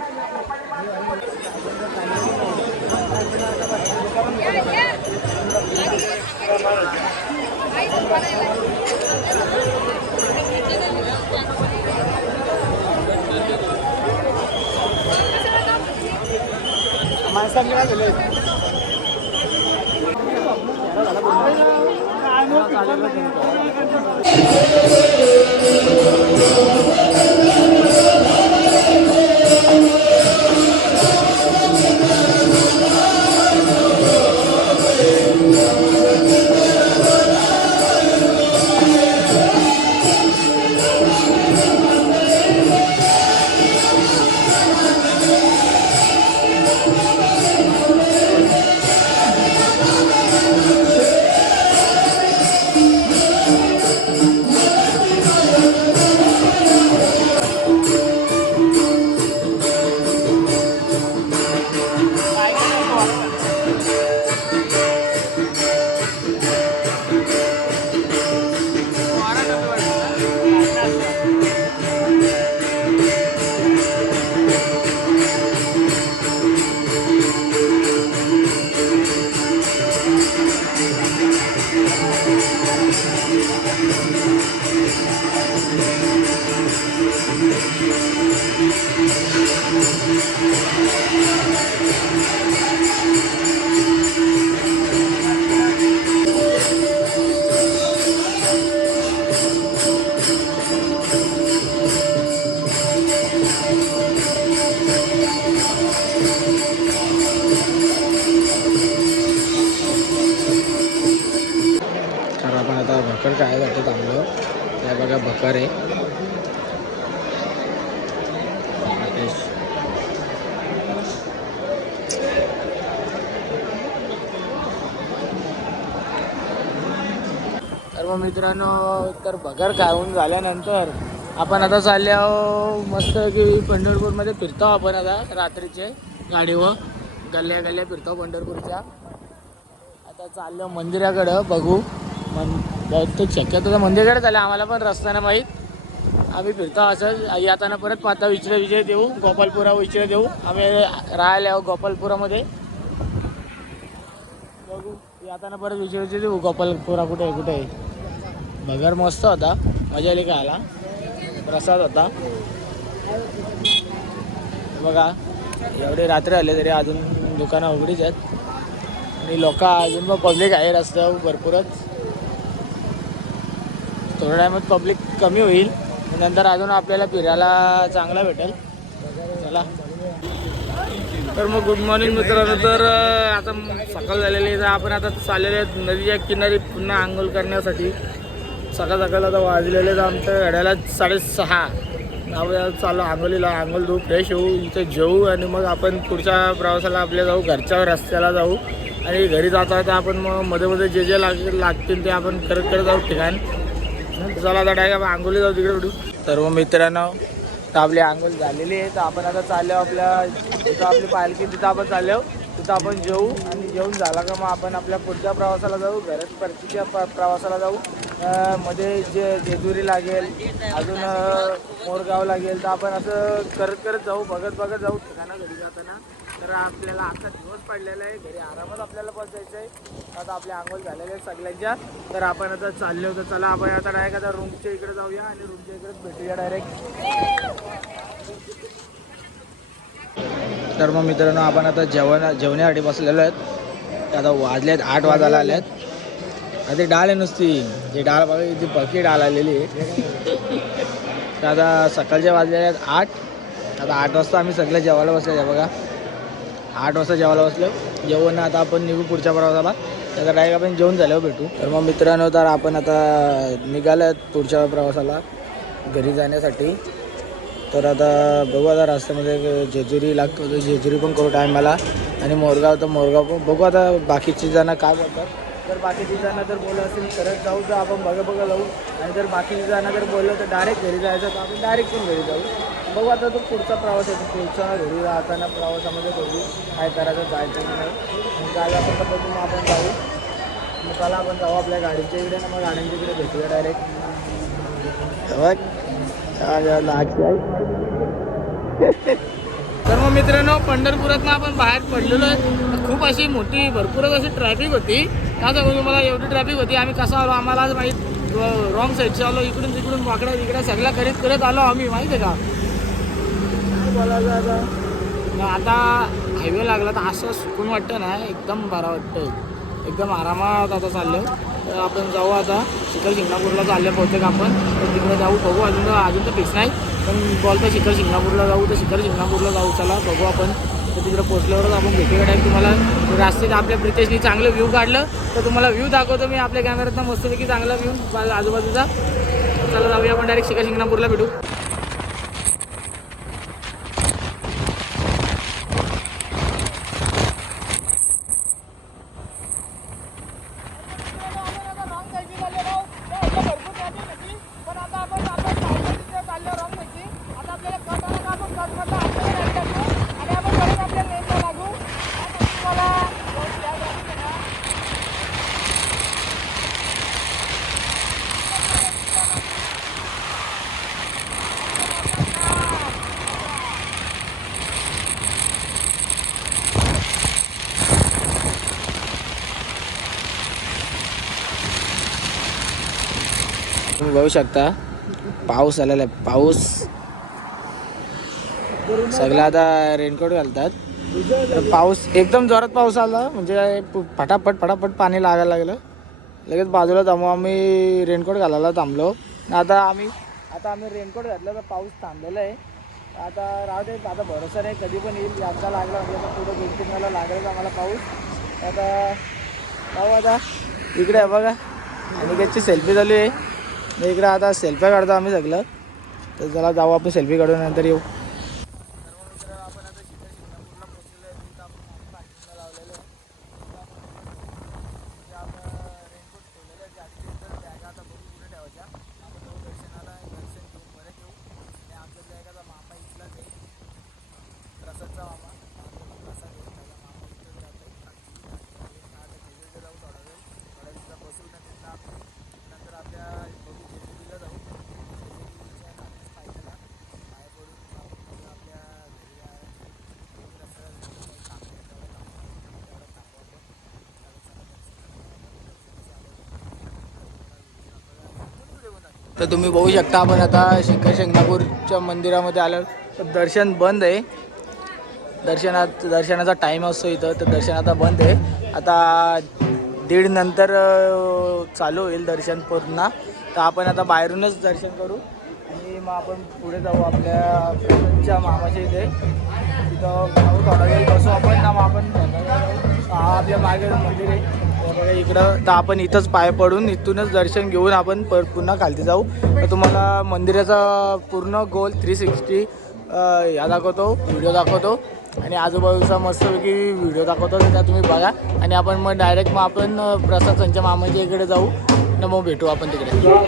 भकर खायसाठी थांबलो. त्या बघा भकर आहे. तर मग मित्रांनो तर भकर खाऊन झाल्यानंतर आपण आता चालले आहो मस्त की पंढरपूरमध्ये फिरतो. आपण आता रात्रीचे गाडीवर गल्ल्या गल्ल्या फिरतो पंढरपूरच्या. आता चाललो मंदिराकडं बघू. बहुतेक शक्यतो तर मंदिराकडे चाललं. आम्हाला पण रस्ता नाही माहीत. आम्ही फिरतो असं. येताना परत माता विजय देऊ गोपालपुरा विजय देऊ. आम्ही राहायला आहो गोपालपुरामध्ये. बघू येताना परत विजय देऊ. गोपालपुरा कुठे आहे कुठे आहे. भगर मस्त होता. मजा आली खायला. प्रसाद होता बघा. एवढे रात्र आले तरी अजून दुकानं उघडीच आहेत. आणि लोक अजून पण पब्लिक आहे रस्त्यावर भरपूरच. थोड्या टायमात पब्लिक कमी होईल. नंतर अजून आपल्याला फिरायला चांगला भेटेल. चला तर मग गुड मॉर्निंग मित्रांनो. तर आता सकाळ झालेली आहे. तर आपण आता चाललेले आहेत नदीच्या किनारी पुन्हा आंघोळ करण्यासाठी. सकाळ सकाळ आता वाजलेले तर आमच्या गाड्याला 6:30. आपण चालू आंघोळीला. आंघोळ देऊ फ्रेश होऊ इथे जेवू आणि मग आपण पुढच्या प्रवासाला आपल्या जाऊ. घरच्या रस्त्याला जाऊ. आणि घरी जाता तर आपण मग मध्ये मध्ये जे जे लागतील ते आपण करत करत जाऊ ठिकाण. चला आता डायरेक्ट आपण आंघोळी जाऊ तिकडे उडू. सर्व मित्रांनो तर आपली आंघोळ झालेली आहे. तर आपण आता चाललो आपल्या जिथं आपली पालखी तिथं आपण चाललो. तिथं आपण जेवू आणि जेवून झाला का मग आपण आपल्या पुढच्या प्रवासाला जाऊ. घरात परतीच्या प्रवासाला जाऊ. मध्ये जे जेजुरी लागेल अजून मोरगाव लागेल. तर आपण असं करत करत जाऊ. बघत बघत जाऊ ठिकाणं घरी जाताना. तर आपल्याला आजचा दिवस पडलेला आहे. घरी आरामात आपल्याला पोचायचं आहे. आता आपल्या आंघोळ झालेल्या आहेत सगळ्यांच्या. तर आपण आता चालले होतो. चला आपण आता डायरेक्ट आता रूमच्या इकडे जाऊया आणि रूमच्या इकडेच भेटूया डायरेक्ट. तर मग मित्रांनो आपण आता जेवण्यासाठी बसलेलो आहेत. आता वाजलेत 8 वाजायला आले आहेत. आता डाळ आहे नुसती. ही डाळ बघा ती पक्की डाळ आलेली आहे. तर आता सकाळच्या वाजलेले आहेत 8. आता 8 वाजता आम्ही सगळे जेवायला बसले. बघा 8 वाजता जेवायला बसलो. जेवण आता आपण निघू पुढच्या प्रवासाला. त्याचा डायरेक्ट आपण जेवण झाल्यावर भेटू. तर मग मित्रांनो, तर आपण आता निघालो पुढच्या प्रवासाला घरी जाण्यासाठी. तर आता बघू, आता रस्त्यामध्ये जेजुरी लागतो, तर जेजुरी पण करू टायमाला. आणि मोरगाव, तर मोरगाव पण बघू. आता बाकीची जणं काय बोलतात. जर बाकीची जणं जर बोललं असेल तरच जाऊ, तर आपण बघा जाऊ. आणि जर बाकीची जणं जर बोललं तर डायरेक्ट घरी जायचं, तर आपण डायरेक्ट पण घरी जाऊ. बघू आता तो पुढचा प्रवास आहे. पुढचा घरी जाताना प्रवासामध्ये बघू काय करायचं, जायचं की नाही. मग जायला आपण तर बघू, मग आपण जाऊ. मग त्याला आपण जाऊ आपल्या गाडीच्या इकडे ना, मग गाड्यांच्या इकडे भेटूया डायरेक्ट. तर मग मित्रांनो, पंढरपुरातनं आपण बाहेर पडलेलो आहे. खूप अशी मोठी भरपूरच अशी ट्रॅफिक होती. काय सांगू तुम्हाला, एवढी ट्रॅफिक होती. आम्ही कसं आलो आम्हाला आज माहीत, रॉंग साईडचे आलो. इकडून तिकडून वाकड्या तिकड्या सगळ्या करत आलो आम्ही, माहीत आहे का. काय बोलायचं आता हायवे लागला तर असं सुकून वाटतं ना, एकदम बरं वाटतं. एकदम आरामात आता चाललो. तर आपण जाऊ आता शिंगणापूरला चालले बहुतेक आपण. तर तिकडे जाऊ, बघू. अजून तर फिक्स नाही, पण बोलतो शिंगणापूरला जाऊ, तर शिंगणापूरला जाऊ. चला बघू आपण. तर तिकडे पोचल्यावरच आपण भेटूया टाईम. तुम्हाला रस्त्यात आपल्या प्रितेशनी चांगलं व्ह्यू काढलं तर तुम्हाला व्ह्यू दाखवतो मी आपल्या कॅमेऱ्यातनं, मस्तपैकी चांगला व्ह्यू आजूबाजूचा. चला जाऊया आपण डायरेक्ट शिंगणापूरला भेटू. तुम्ही बघू शकता पाऊस आलेला आहे. पाऊस सगळं आता रेनकोट घालतात. तर पाऊस एकदम जोरात पाऊस आला, म्हणजे फटाफट पाणी लागायला लागलं. लगेच बाजूला थांबू, आम्ही रेनकोट घालायला थांबलो. आता आम्ही रेनकोट घातलं तर पाऊस थांबलेला आहे. आता राहू दे, आता भरोसा नाही, कधी पण येईल. जास्त लागला म्हणजे आता पुढं 2-3 वेळा लागेल आम्हाला पाऊस. आता पाहू. आता इकडे आहे बघा, आणि त्याची सेल्फी चालू आहे. इकडे आता सेल्फी काढतो आम्ही सगळं. तर चला जाऊ आपण, सेल्फी काढून नंतर येऊ. तर तुम्ही बघू शकता, आपण आता शिंगणापूरच्या मंदिरामध्ये आलो. तर दर्शन बंद आहे. दर्शनाचा टाईम असतो इथं, तर दर्शन आता बंद आहे. आता 1:30 नंतर चालू होईल दर्शन पूर्ण. तर आपण आता बाहेरूनच दर्शन करू आणि मग आपण पुढे जाऊ आपल्या मामाच्या इथे. तिथं थोडा वेळ बसू आपण ना. मग आपण आपल्या मागे मंदिर आहे इकडं, तर आपण इथंच पाय पडून इथूनच दर्शन घेऊन आपण पुन्हा खालती जाऊ. तर तुम्हाला मंदिराचा पूर्ण गोल 360 या दाखवतो, व्हिडिओ दाखवतो. आणि आजूबाजूचा मस्तपैकी व्हिडिओ दाखवतो, तर त्या तुम्ही बघा. आणि आपण मग डायरेक्ट मग आपण प्रसाद संच्या मामाच्या इकडे जाऊ ना, मग भेटू आपण तिकडे.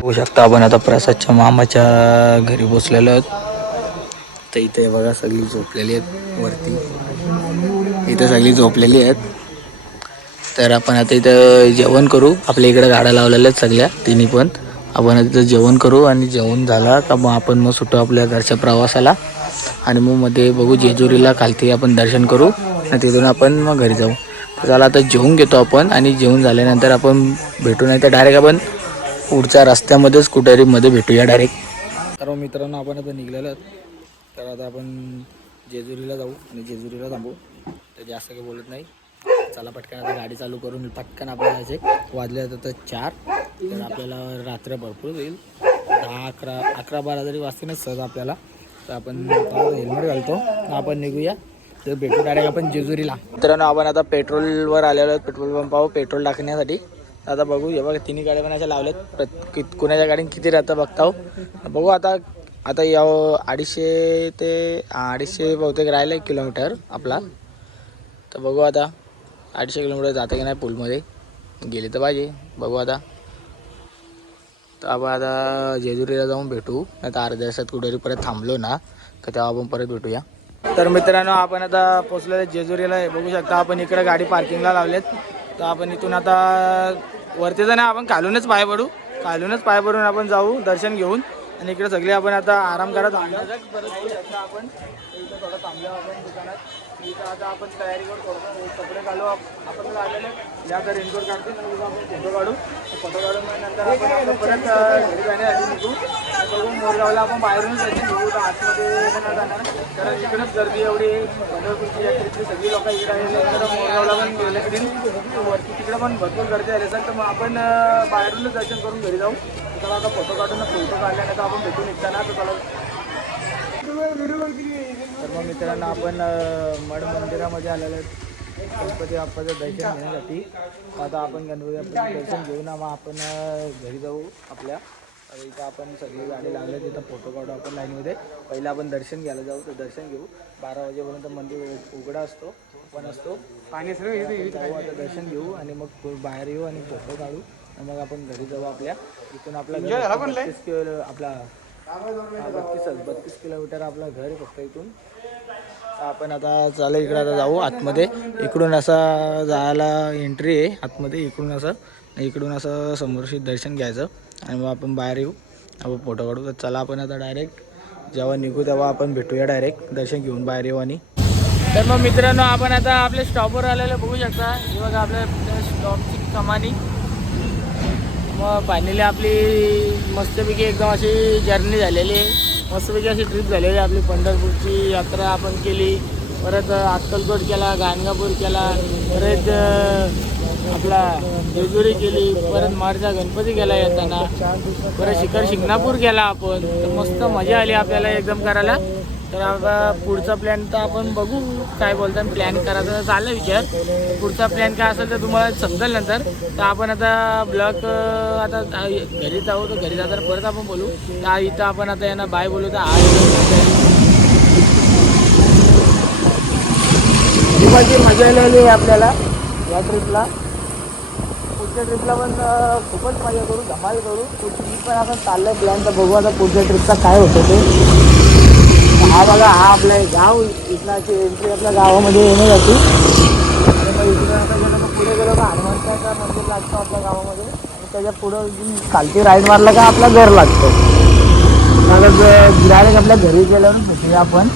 बघू शकता आपण आता प्रसादच्या मामाच्या घरी पोचलेलो आहोत. तर इथे बघा सगळी झोपलेली आहेत वरती, इथे सगळी झोपलेली आहेत. तर आपण आता इथं जेवण करू. आपल्या इकडे गाड्या लावलेल्या आहेत सगळ्या तिन्ही पण. आपण तिथं जेवण करू आणि जेवण झाला का मग आपण मग सुटू आपल्या घरच्या प्रवासाला. आणि मग मध्ये बघू जेजुरीला खालती आपण दर्शन करू आणि तिथून आपण मग घरी जाऊ. तर चला आता जेवून घेतो आपण आणि जेवून झाल्यानंतर आपण भेटू, नाही तर डायरेक्ट आपण पुढच्या रस्त्यामध्येच कुठेतरी मध्ये भेटूया डायरेक्ट. तर मित्रांनो आपण आता निघलेलो आहोत. तर आता आपण जेजुरीला जाऊ आणि जेजुरीला थांबू. तर जास्त काही बोलत नाही, चला पटकन आता गाडी चालू करून पटकन आपल्याला जायचे. वाजले आता 4. तर आपल्याला रात्र भरपूर होईल, 10, 11, 12 जरी वाजते ना सहज आपल्याला. तर आपण हेल्मेट घालतो, आपण निघूया. तर भेटू डायरेक्ट आपण जेजुरीला. मित्रांनो आपण आता पेट्रोलवर आलेलो आहोत, पेट्रोल पंपावर पेट्रोल टाकण्यासाठी. आता बघू, हे बघा तिन्ही गाड्या पण अशा लावल्यात. कुणाच्या गाडीत किती राहतं बघताव. बघू आता या 250 ते 250 बहुतेक राहिलं 1 किलोमीटर आपला. तर बघू आता 250 किलोमीटर जातं की नाही पूलमध्ये, गेले तर पाहिजे. बघू आता. तर आपण आता जेजुरीला जाऊन भेटू, नाही तर अर्ध्या तासात कुठेतरी परत थांबलो ना का तेव्हा आपण परत भेटूया. तर मित्रांनो आपण आता पोचलो जेजुरीला. बघू शकता आपण इकडे गाडी पार्किंगला लावलेत. तर आपण इथून आता वरती जाणं, आपण खालूनच पाय पडू, खालूनच पाय पडून आपण जाऊ दर्शन घेऊन. आणि इकडे सगळे आपण आता आराम करत आलो. परत आपण इथं थोडं थांबलो आपण दुकानात. इथं आता आपण तयारी करू, थोडं कपडे घालू. आपण आलेले या तर रेनकोट काढतो, आपण फोटो काढू. फोटो काढून नंतर आपण परत घरी जाण्यासाठी निघू. बघू मोरगावला आपण बाहेरूनच जायचं, निघू तर आतमध्ये पण जाणार. कारण इकडेच गर्दी एवढी पंढरपूरची यात्रेची सगळी लोक इकडे आलेले. तर मोरगावला पण गेले कधी वरती तिकडे पण भरपूर गर्दी आली असेल. तर मग आपण बाहेरूनच दर्शन करून घरी जाऊ. तर आता फोटो काढून फोटो काढल्यानंतर आपण भेटून निघताना. तर चला. तर मग मित्रांनो आपण मड मंदिरामध्ये आलेलो आहेत गणपती बाप्पाचं दर्शन घेण्यासाठी. आता आपण गणपती बाप्पाचं दर्शन घेऊन मग आपण घरी जाऊ आपल्या. इथं आपण सगळी गाडी लागली, तिथं फोटो काढू आपण लाईनमध्ये. पहिलं आपण दर्शन घ्यायला जाऊ. तर दर्शन घेऊ. 12 वाजेपर्यंत मंदिर उघडा असतो, पण असतो पाणी सर्व. आता दर्शन घेऊ आणि मग बाहेर येऊ आणि फोटो काढू. मग आपण घरी जाऊ आपल्या. इथून आपला 32 किलो आपला 32 किलोमीटर आपलं घर आहे फक्त इथून. आपण आता चालू इकडे आता जाऊ आतमध्ये. इकडून असं जायला एंट्री आहे आतमध्ये. इकडून असं समोरशी दर्शन घ्यायचं आणि मग आपण बाहेर येऊ, आपण फोटो काढू. तर चला आपण आता डायरेक्ट जेव्हा निघू तेव्हा आपण भेटूया, डायरेक्ट दर्शन घेऊन बाहेर येऊ. आणि तर मग मित्रांनो आपण आता आपल्या स्टॉपवर आलेलं बघू शकता. हे बघा आपल्या स्टॉपची कमानी. मग फायनली आपली मस्तपैकी एकदम अशी जर्नी झालेली आहे. मस्तपैकी अशी ट्रिप झालेली आहे आपली. पंढरपूरची यात्रा आपण केली, परत अक्कलकोट केला, गाणगापूर केला, परत आपला जेजुरी केली, परत मारचा गणपती केला येताना, परत शिखर शिंगणापूर केला आपण. तर मस्त मजा आली आपल्याला एकदम करायला. तर आता पुढचा प्लॅन तर आपण बघू काय बोलतात. प्लॅन करायचा चालला विचार. पुढचा प्लॅन काय असेल तर तुम्हाला समजेल नंतर. तर आपण आता ब्लॉग आता घरी जाऊ. तर घरी जाताना परत आपण बोलू. तर इथं आपण आता यांना बाय बोलू. तर आज मजा आलेली आहे आपल्याला या ट्रिपला. पुढच्या ट्रिपला पण खूपच मजा करू, धमाल करू. पुढची पण आपण चाललं प्लॅन. तर बघू आता पुढच्या ट्रिपचा काय होतं ते. हा बघा, हा आपला गाव. इथनाची एंट्री आपल्या गावामध्ये येण्यासाठी. आणि मग इकडे आता गेलं मग पुढे गेलो का हनुमंताचा मंदिर लागतो आपल्या गावामध्ये. आणि त्याच्या पुढं खालती राईड मारला का आपला घर लागतो. मग डायरेक्ट आपल्या घरी गेल्यावर भेटूया आपण.